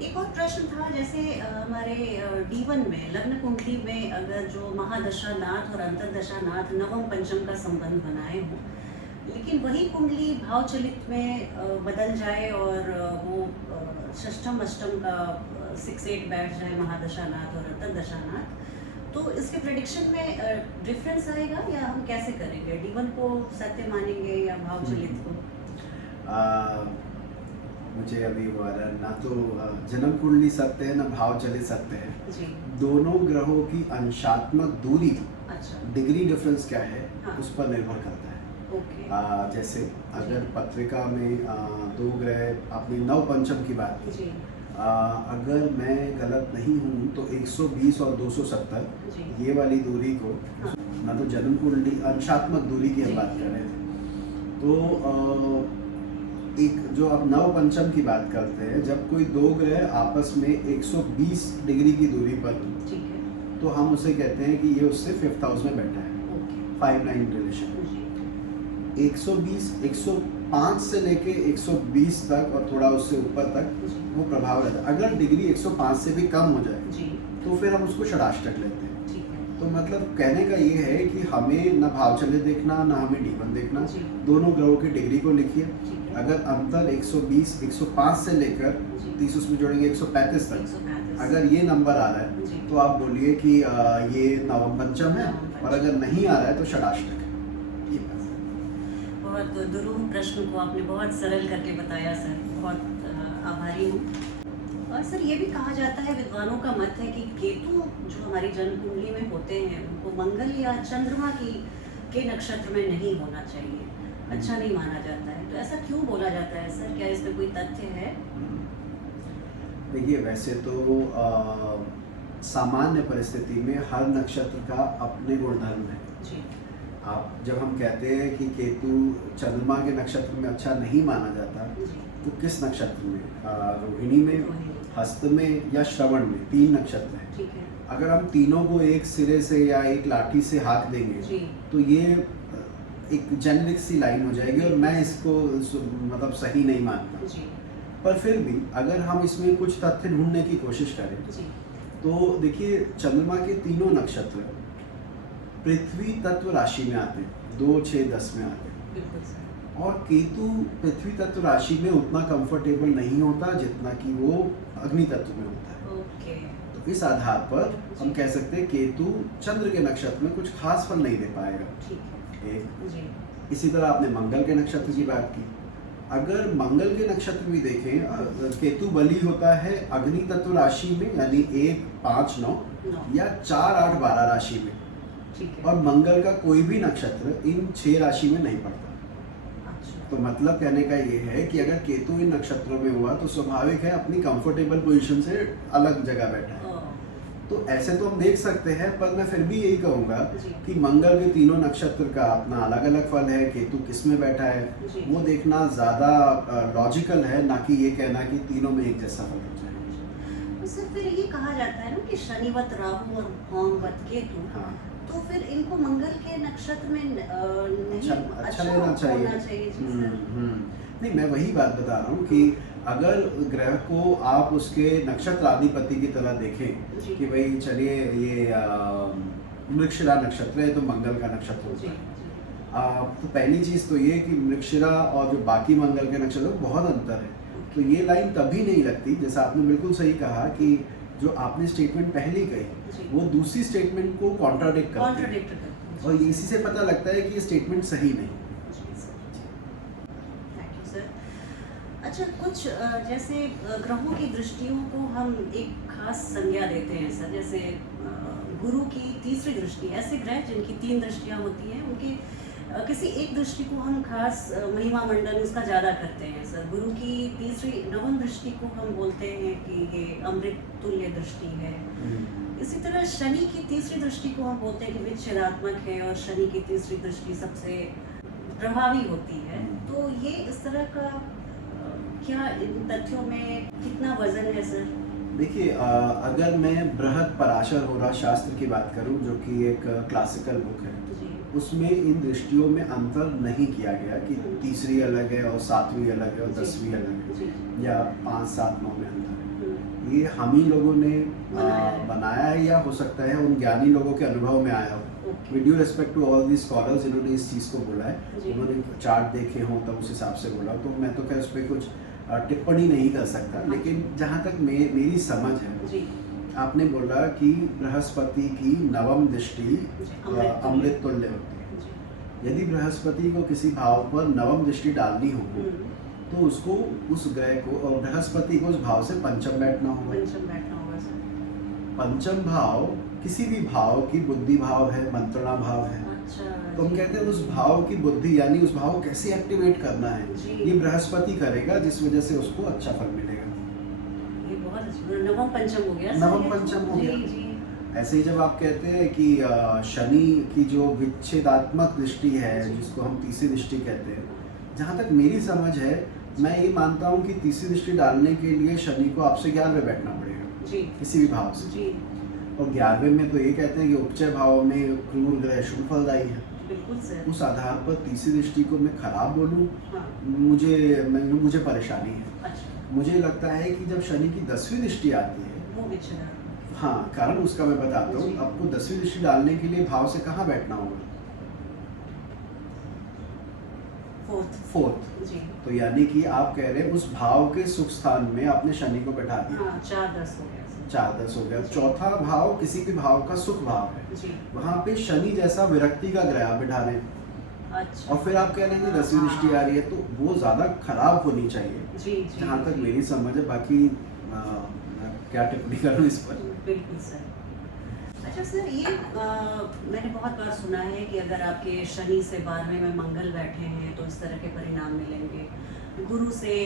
एक और प्रश्न था, जैसे हमारे D1 में लग्न कुंडली में अगर जो महादशा नाथ और अंतर्दशा नाथ नवम पंचम का संबंध बनाए हों, लेकिन वही कुंडली भाव चलित में बदल जाए और वो षष्ठम अष्टम का 6-8 बैठ जाए महादशा नाथ और अंतर्दशा नाथ, तो इसके प्रेडिक्शन में डिफरेंस आएगा या हम कैसे करेंगे? D1 को सत्य मानेंगे या भाव चलित को? मुझे अभी वो आ रहा है ना, तो जन्म कुंडली सत्य है ना भाव चलित सत्य है जी। दोनों ग्रहों की अंशात्मक दूरी, अच्छा। डिग्री डिफरेंस क्या है, हाँ। उस पर निर्भर करता है। ओके। जैसे अगर पत्रिका में दो ग्रह अपनी नव पंचम की बात की, जी। अगर मैं गलत नहीं हूँ तो 120 और 270 जी। ये वाली दूरी को, हाँ। ना तो जन्म कुंडली अंशात्मक दूरी की हम जी। बात कर रहे थे, तो एक जो अब नव पंचम की बात करते हैं, जब कोई दो ग्रह आपस में 120 डिग्री की दूरी पर, ठीक है, तो हम उसे कहते हैं कि ये उससे 5th हाउस में बैठा है। ओके। 5-9 रिलेशन। जी। 120 105 से लेके 120 तक और थोड़ा उससे ऊपर तक जी। वो प्रभाव रहता है। अगर डिग्री 105 से भी कम हो जाए जी। तो फिर हम उसको षडाष्टक लेते हैं। ठीक है। तो मतलब कहने का ये है कि हमें ना भाव चले देखना, ना हमें D1 देखना, जी। दोनों ग्रहों की डिग्री को लिखिए। ठीक है। अगर अंतर 120 105 से लेकर जी। 30 उसमें जोड़ेंगे 135 तक, 135। अगर ये नंबर आ रहा है जी। तो आप बोलिए कि ये नवम पंचम है, नवम पंचम। और अगर नहीं आ रहा है तो षडाष्टक है। ये बात। बहुत दुरूह प्रश्न को आपने बहुत सरल करके बताया सर, बहुत आभारी हूँ। और सर, ये भी कहा जाता है, विद्वानों का मत है कि केतु जो हमारी जन्म कुंडली में होते हैं उनको मंगल या चंद्रमा के नक्षत्र में नहीं होना चाहिए, अच्छा नहीं माना जाता है। तो ऐसा क्यों बोला जाता है सर? क्या इसमें कोई तथ्य है? देखिए, वैसे तो सामान्य परिस्थिति में हर नक्षत्र का अपने गुणधर्म है जी। आप जब हम कहते हैं कि केतु चंद्रमा के नक्षत्र में अच्छा नहीं माना जाता, जी। तो किस नक्षत्र में? रोहिणी में, रोहिणी। हस्त में या श्रवण में, 3 नक्षत्र हैं। ठीक है। अगर हम तीनों को एक सिरे से या एक लाठी से हाँक देंगे जी। तो ये एक जेनरिक सी लाइन हो जाएगी, और मैं इसको मतलब सही नहीं मानता। जी। पर फिर भी अगर हम इसमें कुछ तथ्य ढूंढने की कोशिश करें, जी। तो देखिए, चंद्रमा के तीनों नक्षत्र पृथ्वी तत्व राशि में आते हैं, 2, 6, 10 में आते हैं। बिल्कुल सर। और केतु पृथ्वी तत्व राशि में उतना कंफर्टेबल नहीं होता जितना कि वो अग्नि तत्व में होता है। ओके। तो इस आधार पर हम कह सकते हैं केतु चंद्र के नक्षत्र में कुछ खास फल नहीं दे पाएगा। ठीक है। एक जी। इसी तरह आपने मंगल के नक्षत्र की बात की। अगर मंगल के नक्षत्र भी देखें, केतु बली होता है अग्नि तत्व राशि में, यानी 1, 5, 9 9। या 4, 8, 12 राशि में, ठीक है। और मंगल का कोई भी नक्षत्र इन 6 राशि में नहीं पड़ता। अच्छा। तो मतलब कहने का ये है कि अगर केतु इन नक्षत्रों में हुआ तो स्वाभाविक है अपनी कंफर्टेबल पोजीशन से अलग जगह बैठा है। तो ऐसे तो हम देख सकते हैं, पर मैं फिर भी यही कहूँगा जी। कि मंगल के तीनों नक्षत्र का अपना अलग अलग फल है, केतु किस में बैठा है जी। वो देखना ज़्यादा लॉजिकल है, ना कि ये कहना कि तीनों में एक जैसा फल होता है। तो सर, फिर ये कहा जाता है ना कि शनिवत राहु और भौमवत केतु, हाँ, तो फिर इनको मंगल के नक्षत्र में नहीं अच्छा लेना चाहिए। होना चाहिए जी सर। नहीं, मैं वही बात बता रहा हूँ कि अगर ग्रह को आप उसके नक्षत्र अधिपति की तरह देखें जी। कि भाई चलिए ये मृगशिरा नक्षत्र है तो मंगल का नक्षत्र जी। होता है। जी। तो पहली चीज़ तो ये कि मृगशिरा और जो बाकी मंगल के नक्षत्र में बहुत अंतर है। तो ये लाइन तभी नहीं लगती, जैसा आपने बिल्कुल सही कहा कि जो आपने स्टेटमेंट पहली जी। कही वो दूसरी स्टेटमेंट को कॉन्ट्राडिक्ट करती है, कॉन्ट्रडिक्ट करते हैं। और इसी से पता लगता है कि ये स्टेटमेंट सही नहीं। जी सर। Thank you sir. अच्छा, कुछ जैसे ग्रहों की दृष्टियों को हम एक खास संज्ञा देते हैं सर, जैसे गुरु की तीसरी दृष्टि, ऐसे ग्रह जिनकी 3 दृष्टियां होती हैं उनकी किसी एक दृष्टि को हम खास महिमा मंडन उसका ज़्यादा करते हैं सर। गुरु की तीसरी नवम दृष्टि को हम बोलते हैं कि ये अमृत तुल्य दृष्टि है। इसी तरह शनि की तीसरी दृष्टि को हम बोलते हैं कि विच्छेदात्मक है, और शनि की तीसरी दृष्टि सबसे प्रभावी होती है। तो ये इस तरह का क्या इन तथ्यों में कितना वजन है सर? देखिए, अगर मैं बृहद पराशर होरा शास्त्र की बात करूं, जो कि एक क्लासिकल बुक है, जी। उसमें इन दृष्टियों में अंतर नहीं किया गया कि तीसरी अलग है और 7वीं अलग है और जी। 10वीं अलग जी। है, या 5, 7, 9 में अंतर है। ये हम ही लोगों ने बनाया बनाया है, या हो सकता है उन ज्ञानी लोगों के अनुभव में आया हो। Okay. With due respect to all the scholars जिन्होंने इस चीज़ को बोला है, जी। उन्होंने चार्ट देखे हों तब उस हिसाब से बोला, तो मैं तो खैर उस पर कुछ टिप्पणी नहीं कर सकता। लेकिन जहाँ तक मेरी समझ है, जी आपने बोला कि बृहस्पति की नवम दृष्टि जी, अमृत तुल्य होती है। जी। यदि बृहस्पति को किसी भाव पर नवम दृष्टि डालनी हो हम्म, तो उसको उस ग्रह को, और बृहस्पति को उस भाव से पंचम बैठना होगा। पंचम बैठना होगा सर। पंचम भाव किसी भी भाव की बुद्धि भाव है, मंत्रणा भाव है। अच्छा। तो हम जी। कहते हैं उस भाव की बुद्धि, यानी उस भाव को कैसे एक्टिवेट करना है, जी। ये बृहस्पति करेगा, जिस वजह से उसको अच्छा फल मिलेगा। ये बहुत अच्छा, नवम पंचम हो गया सर नवम ये। पंचम हो जी, गया। जी। ऐसे ही जब आप कहते हैं कि शनि की जो विच्छेदात्मक दृष्टि है, जी। जिसको हम तीसरी दृष्टि कहते हैं, जहाँ तक मेरी समझ है, मैं ये मानता हूँ कि तीसरी दृष्टि डालने के लिए शनि को आपसे 11वें बैठना पड़ेगा, जी। किसी भी भाव से। जी। और 11वें में तो ये कहते हैं कि उपचय भाव में क्रूर ग्रह शुभ फलदायी है। बिल्कुल सर। उस आधार पर तीसरी दृष्टि को मैं खराब बोलूँ, हाँ। मुझे परेशानी है। अच्छा। मुझे लगता है कि जब शनि की 10वीं दृष्टि आती है, वो विचरण। हाँ, कारण उसका मैं बताता हूँ। जी। आपको 10वीं दृष्टि डालने के लिए भाव से कहाँ बैठना होगा? फोर्थ। जी। तो यानी कि आप कह रहे हैं उस भाव के सुख स्थान में आपने शनि को बैठा दिया। हाँ, 4-10 हो गया सर। 4-10 हो गया। चौथा भाव किसी भी भाव का सुख भाव है, जी। वहां पे शनि जैसा विरक्ति का ग्रह आप बिठा रहे हैं, अच्छा। और फिर आप कह रहे हैं कि 10वीं दृष्टि आ रही है, तो वो ज्यादा खराब होनी चाहिए, जी, जी। जहाँ तक जी। मेरी समझ है। बाकी क्या टिप्पणी करूँ इस पर? बिल्कुल सर। अच्छा सर, ये मैंने बहुत बार सुना है कि अगर आपके शनि से 12वें में मंगल बैठे हैं तो इस तरह के परिणाम मिलेंगे, गुरु से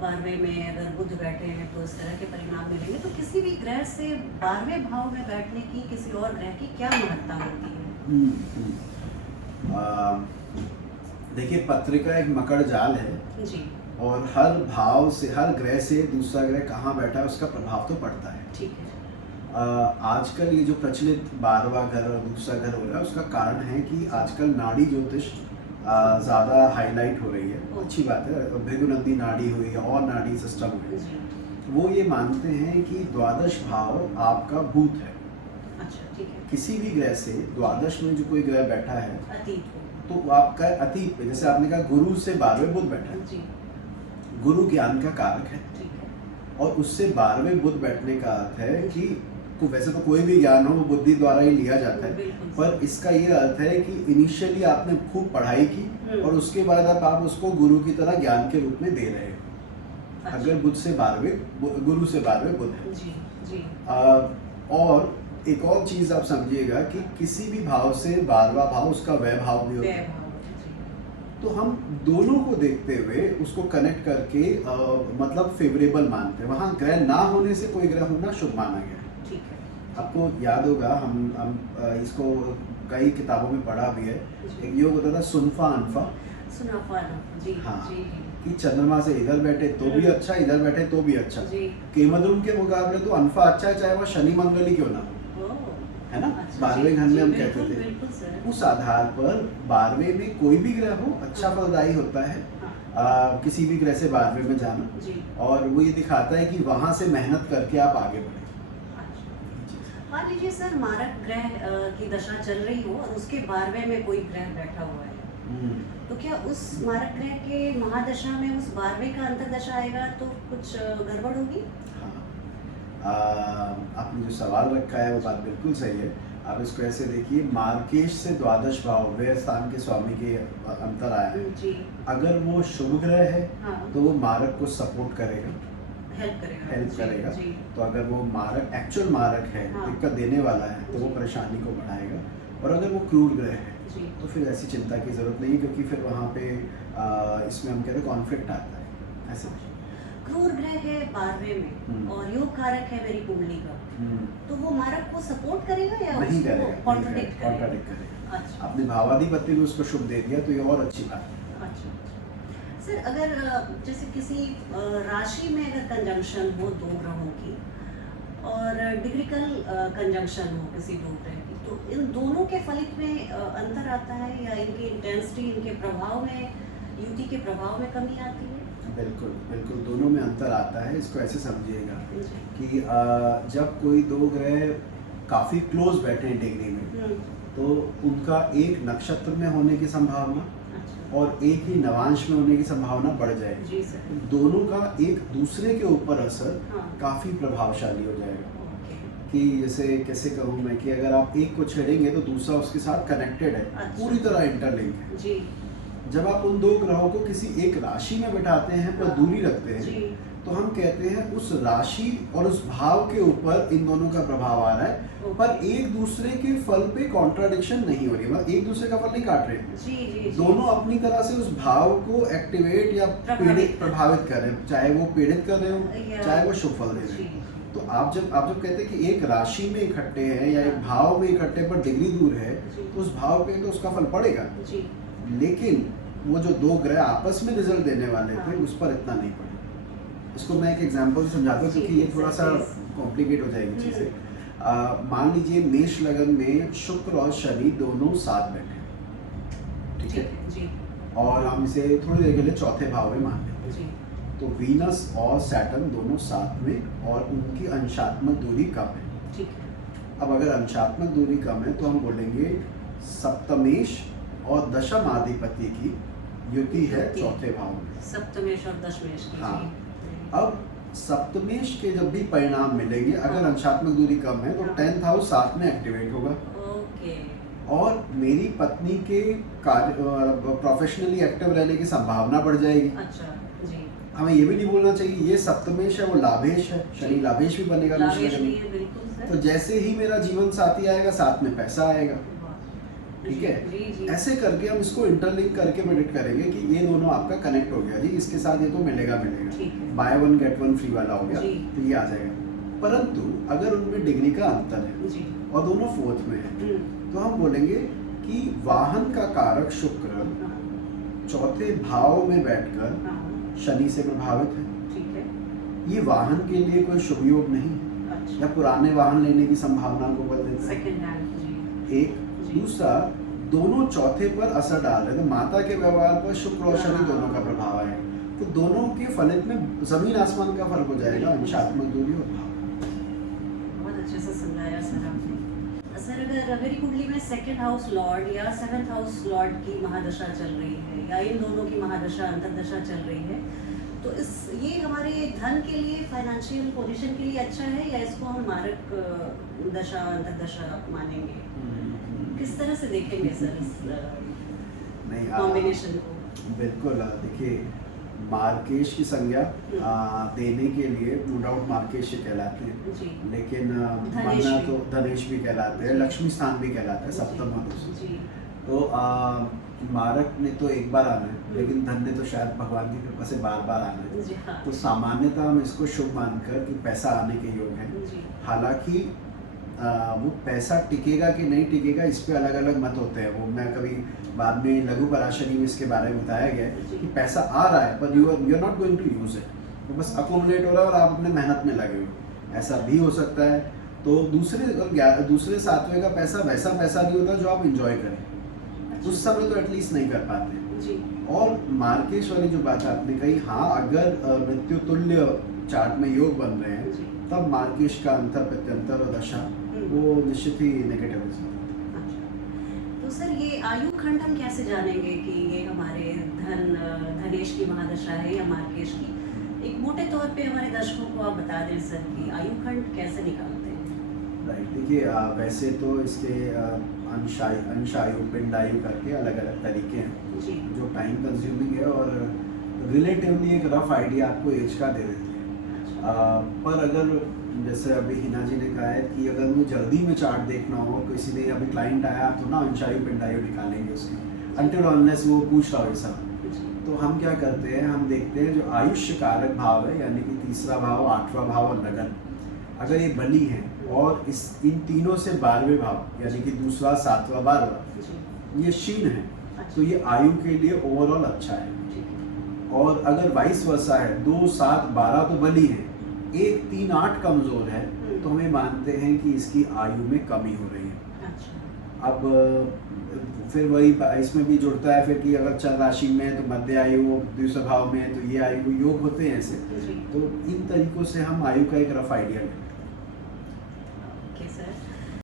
12वें में अगर बुध बैठे हैं तो इस तरह के परिणाम मिलेंगे। तो किसी भी ग्रह से 12वें भाव में बैठने की किसी और ग्रह की क्या महत्ता होती है? देखिए, पत्रिका एक मकड़ जाल है, जी। और हर भाव से, हर ग्रह से दूसरा ग्रह कहाँ बैठा है उसका प्रभाव तो पड़ता है। ठीक है। आजकल ये जो प्रचलित 12वां घर और दूसरा घर हो रहा है, उसका कारण है कि आजकल नाड़ी ज्योतिष ज़्यादा हाईलाइट हो रही है। अच्छी बात है, भृगुनंदी नाड़ी हुई और नाड़ी सिस्टम हुई, जी। वो ये मानते हैं कि द्वादश भाव आपका भूत है। अच्छा, ठीक है। किसी भी ग्रह से द्वादश में जो कोई ग्रह बैठा है अतीत को। तो वो आपका अतीत पे, जैसे आपने कहा गुरु से 12वें बुध बैठा है, जी। गुरु ज्ञान का कारक है, ठीक है। और उससे 12वें बुध बैठने का अर्थ है कि वैसे तो कोई भी ज्ञान हो वो बुद्धि द्वारा ही लिया जाता है, बिल्कुल। पर इसका ये अर्थ है कि इनिशियली आपने खूब पढ़ाई की और उसके बाद अब आप उसको गुरु की तरह ज्ञान के रूप में दे रहे हो। अच्छा। अगर बुध से 12वें, गुरु से 12वें बुध है। जी, जी। और एक और चीज आप समझिएगा कि किसी भी भाव से 12वां भाव उसका वैभाव भी होता है। वैभव, जी। तो हम दोनों को देखते हुए उसको कनेक्ट करके मतलब फेवरेबल मानते हैं। वहाँ ग्रह ना होने से कोई ग्रह होना शुभ माना गया है। ठीक है। आपको याद होगा, हम इसको कई किताबों में पढ़ा भी है। जी। एक योग होता था सुनफा अनफा, सुनाफा। जी। हाँ। जी, जी। कि चंद्रमा से इधर बैठे तो भी अच्छा, इधर बैठे तो भी अच्छा। जी। केमद्रुम के मुकाबले तो अनफा अच्छा है, चाहे वह शनि मंगल ही क्यों ना हो, ओह, है ना? अच्छा, 12वें जी, घर में जी, हम बिल्कुल, कहते थे। बिल्कुल सर। उस आधार पर 12वें में कोई भी ग्रह हो अच्छा फलदायी होता है। हाँ। किसी भी ग्रह से 12वें में जाना, जी। और वो ये दिखाता है कि वहाँ से मेहनत करके आप आगे बढ़े। अच्छा। मान लीजिए सर, मारक ग्रह की दशा चल रही हो और उसके 12वें में कोई ग्रह बैठा हुआ है, तो क्या उस मारक ग्रह के महादशा में उस 12वें का अंतर्दशा आएगा तो कुछ गड़बड़ होगी? हाँ, आपने जो सवाल रखा है वो बात बिल्कुल सही है। आप इसको ऐसे देखिए, मार्केश से द्वादश भाव व्यय स्थान के स्वामी के अंतर आया है। जी। अगर वो शुभ ग्रह है हाँ। तो वो मारक को सपोर्ट करेगा, हेल्प करेगा। हेल्प जी, करेगा। जी। तो अगर वो मारक एक्चुअल मारक है, हाँ। दिक्कत देने वाला है, तो वो जी। परेशानी को बढ़ाएगा। और अगर वो क्रूर ग्रह है जी। तो फिर ऐसी चिंता की जरूरत नहीं है, क्योंकि फिर वहाँ पे इसमें हम कहते हैं कॉन्फ्लिक्ट आता है ऐसे। क्रूर ग्रह है 12वें में और योग कारक है मेरी कुंडली का, तो वो मारक को सपोर्ट करेगा या नहीं उसको करेगा, कॉन्ट्रडिक्ट करेगा? कॉन्ट्रडिक्ट करेगा। अच्छा। आपने भावाधिपति को उसको शुभ दे दिया तो ये और अच्छी बात है। अच्छा। सर, अगर जैसे किसी राशि में अगर कंजंक्शन हो दो ग्रहों की और डिग्रिकल कंजंक्शन हो किसी दो ग्रह की, तो इन दोनों के फलित में अंतर आता है या इनकी इंटेंसिटी, इनके प्रभाव में, युति के प्रभाव में कमी आती है? बिल्कुल बिल्कुल, दोनों में अंतर आता है। इसको ऐसे समझिएगा जी। कि जब कोई दो ग्रह काफ़ी क्लोज बैठे हैं डिग्री में, हम्म, तो उनका एक नक्षत्र में होने की संभावना अच्छा। और एक ही नवांश में होने की संभावना बढ़ जाएगी। जी सर। दोनों का एक दूसरे के ऊपर असर हाँ। काफ़ी प्रभावशाली हो जाएगा। ओके। कि जैसे कैसे कहूँ मैं कि अगर आप एक को छेड़ेंगे तो दूसरा उसके साथ कनेक्टेड है, अच्छा। पूरी तरह इंटरलिंक है। जी। जब आप उन दो ग्रहों को किसी एक राशि में बिठाते हैं पर हाँ। दूरी रखते हैं, जी। तो हम कहते हैं उस राशि और उस भाव के ऊपर इन दोनों का प्रभाव आ रहा है, पर ओके। एक दूसरे के फल पे कॉन्ट्राडिक्शन नहीं हो रही है, मतलब एक दूसरे का फल नहीं काट रहे। जी जी जी। दोनों अपनी तरह से उस भाव को एक्टिवेट या प्रभावित कर रहे हैं, चाहे वो पीड़ित कर रहे हो, या- चाहे वो शुभ फल दे रहे जी। हो। तो आप जब कहते हैं कि एक राशि में इकट्ठे हैं या एक हाँ। भाव में इकट्ठे पर डिग्री दूर है, जी। तो उस भाव पे तो उसका फल पड़ेगा, जी। लेकिन वो जो दो ग्रह आपस में रिजल्ट देने वाले थे हाँ। उस पर इतना नहीं पड़े। इसको मैं एक एग्जांपल से समझाता हूँ जी, क्योंकि ये थोड़ा सा please. कॉम्प्लिकेट हो जाएगी चीज़ें। मान लीजिए मेष लगन में शुक्र और शनि दोनों साथ बैठे हैं, ठीक है, जी। और हम इसे थोड़ी देर के लिए चौथे भाव में मान लेते हैं। जी। तो वीनस और सैटर्न दोनों साथ में और उनकी अंशात्मक दूरी कम है। ठीक है। अब अगर अंशात्मक दूरी कम है तो हम बोलेंगे सप्तमेश और दशम आधिपति की युति है युति। चौथे भाव में। सप्तमेश और दशमेश की। हाँ। जी। अब सप्तमेश के जब भी परिणाम मिलेंगे, अगर हाँ। अंशात्मक दूरी कम है तो हाँ। 10th हाउस साथ में एक्टिवेट होगा। ओके। और मेरी पत्नी के कार्य प्रोफेशनली एक्टिव रहने की संभावना बढ़ जाएगी। अच्छा। जी। हमें ये भी नहीं बोलना चाहिए ये सप्तमेश है वो लाभेश है, शनि लाभेश भी बनेगा मेष लावेश लगन भी में। है, बिल्कुल सर। तो जैसे ही मेरा जीवन साथी आएगा साथ में पैसा आएगा, वाह। ठीक जी, है। जी जी। ऐसे करके हम इसको इंटरलिंक करके प्रेडिक्ट करेंगे कि ये दोनों आपका कनेक्ट हो गया जी, इसके साथ ये तो मिलेगा ठीक है। By one get one free वाला हो गया, जी। तो ये आ जाएगा। परंतु अगर उनमें डिग्री का अंतर है जी। और दोनों फोर्थ में है, हम्म, तो हम बोलेंगे कि वाहन का कारक शुक्र हाँ, चौथे भाव में बैठकर हाँ, शनि से प्रभावित है। ठीक है। ये वाहन के लिए कोई शुभ योग नहीं है अच्छा। या पुराने वाहन लेने की संभावना को बदल देता है। Second hand. जी। एक जी। दूसरा, दोनों चौथे पर असर डाल रहे हैं, तो माता के व्यवहार पर शुक्र और शनि हाँ। दोनों का प्रभाव है, तो दोनों के फलित में जमीन आसमान का फर्क हो जाएगा, अंशात्मक दूरी और भाव। बहुत अच्छे से समझाया सर आपने। सर अगर मेरी कुंडली में सेकंड हाउस लॉर्ड या सेवंथ हाउस लॉर्ड की महादशा चल रही है या इन दोनों की महादशा अंतर्दशा चल रही है, तो ये हमारे धन के लिए, फाइनेंशियल पोजीशन के लिए अच्छा है या इसको हम मारक दशा अंतर्दशा मानेंगे? किस तरह से देखेंगे सर इस नहीं, कॉम्बिनेशन को? बिल्कुल, देखिए मार्केश की संज्ञा देने के लिए नो डाउट मार्केश ही कहलाते हैं, जी। लेकिन धनेश मानना भी। तो धनेश भी कहलाते हैं, जी। लक्ष्मी स्थान भी कहलाता है, सप्तम हाउस। जी। तो मारक ने तो एक बार आना है, हम्म। लेकिन धन ने तो शायद भगवान की कृपा से बार बार आना है। जी हाँ। तो सामान्यतः हम इसको शुभ मानकर कि पैसा आने के योग है। जी। हालांकि वो पैसा टिकेगा कि नहीं टिकेगा इस पे अलग अलग मत होते हैं। वो मैं कभी बाद में लघु पराशरी में इसके बारे में बताया गया है जी। कि पैसा आ रहा है पर you are not going to use it, वो बस अकोमुलेट हो रहा है और आप अपने मेहनत में लगे हो, ऐसा भी हो सकता है। तो दूसरे सातवें का पैसा वैसा पैसा नहीं होता जो आप इंजॉय करें, उस समय तो एटलीस्ट नहीं कर पाते। जी। और मार्केश वाली जो बात आपने कही, हाँ अगर मृत्यु तुल्य चार्ट में योग बन रहे हैं जी। तब मार्केश का अंतर प्रत्यंतर और दशा वो निश्चित ही नेगेटिव हो सकता है। अच्छा। तो सर ये आयु खंड हम कैसे जानेंगे कि ये हमारे धनेश की महादशा है या मार्केश की? एक मोटे तौर पे हमारे दर्शकों को आप बता दें सर कि आयु खंड कैसे निकालते हैं? राइट, देखिए वैसे तो इसके अंशायु पिंडायु करके अलग अलग तरीके हैं जी। जो टाइम कंज्यूमिंग है और रिलेटिवली एक रफ आइडिया आपको एज का दे देते हैं। पर अगर जैसे अभी हिना जी ने कहा है कि अगर मुझे जल्दी में चार्ट देखना हो, किसी ने अभी क्लाइंट आया तो ना अंशायु पिंडायु निकालेंगे उसकी, अनटिल अनलेस वो पूछ रहा हो ऐसा। तो हम क्या करते हैं, हम देखते हैं जो आयुष्य कारक भाव है यानी कि तीसरा भाव, आठवां भाव और लगन, अगर ये बनी है और इन तीनों से 12वें भाव यानी कि दूसरा, सातवां, 12वां ये क्षीण है, तो ये आयु के लिए ओवरऑल अच्छा है। और अगर वाइस वर्सा है, 2, 7, 12 तो बली है, 1, 3, 8 कमजोर है, तो हमें मानते हैं कि इसकी आयु में कमी हो रही है। अच्छा। अब फिर वही इसमें भी जुड़ता है फिर कि अगर चल राशि में है तो मध्य आयु, द्वितीय भाव में है तो ये आयु, योग होते हैं ऐसे। जी। तो इन तरीकों से हम आयु का एक रफ आइडिया लें। Okay sir.